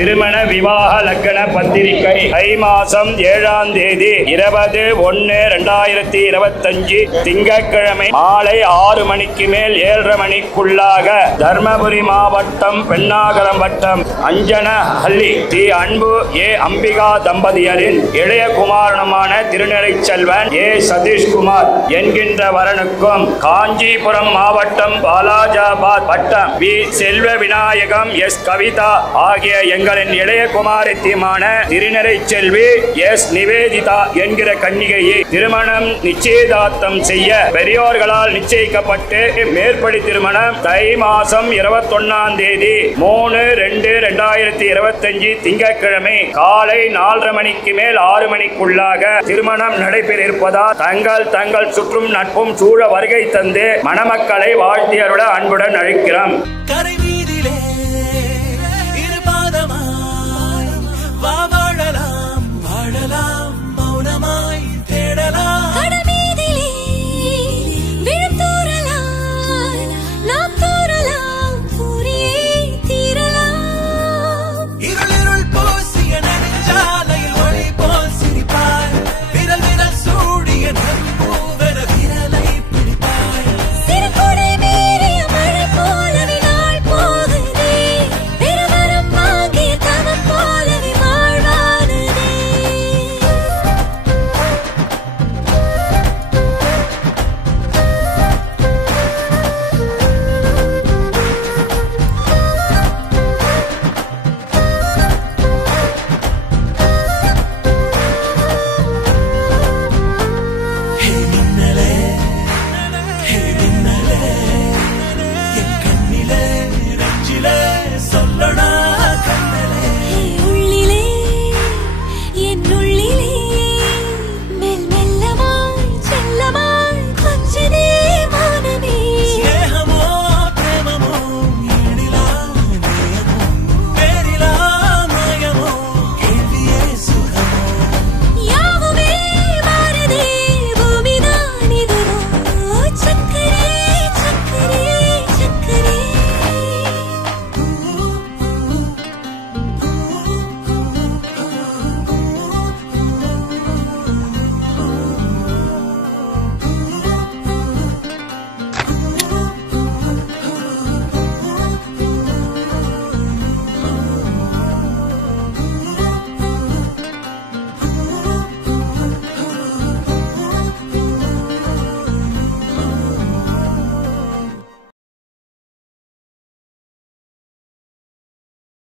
திருமண விவாக லக்ன பத்திரிகை தை மாசம் 7ஆம் தேதி 20/1/2025 திங்கட்கிழமை மாலை 6 மணிக்கு மேல் 7:30 மணிக்குள்ளாக தர்மபுரி மாவட்டம் பெண்ணாகரம் வட்டம் அஞ்சனஹள்ளி ஸ்ரீ அன்பு ஏ அம்பிகா தம்பதியரின் இளைய குமாரனுமான திருநிறை செல்வன் ஏ சதீஷ்குமார் என்கின்ற வரனுக்கும் காஞ்சிபுரம் மாவட்டம் பாலாஜாபாத் வட்டம் வி செல்வ விநாயகம் எஸ் கவிதா ஆகிய எங்களின் இளைய குமாரத்தியுமான திருநிறை செல்வி எஸ் நிவேதிதா என்கிற கன்னிகையை திருமணம் நிச்சயதார்த்தம் செய்ய பெரியோர்களால் நிச்சயிக்கப்பட்டு மேற்படி திருமணம் தை மாசம் 21ஆம் தேதி 3/2/2025 திங்கட்கிழமை காலை 4:30 மணிக்கு மேல் 6 மணிக்குள்ளாக திருமணம் நடைபெற இருப்பதால் தங்கள் சுற்றும் நட்பும் சூழ வருகை தந்து மணமக்களை வாழ்த்தியருட அன்புடன் அழைக்கிறோம்.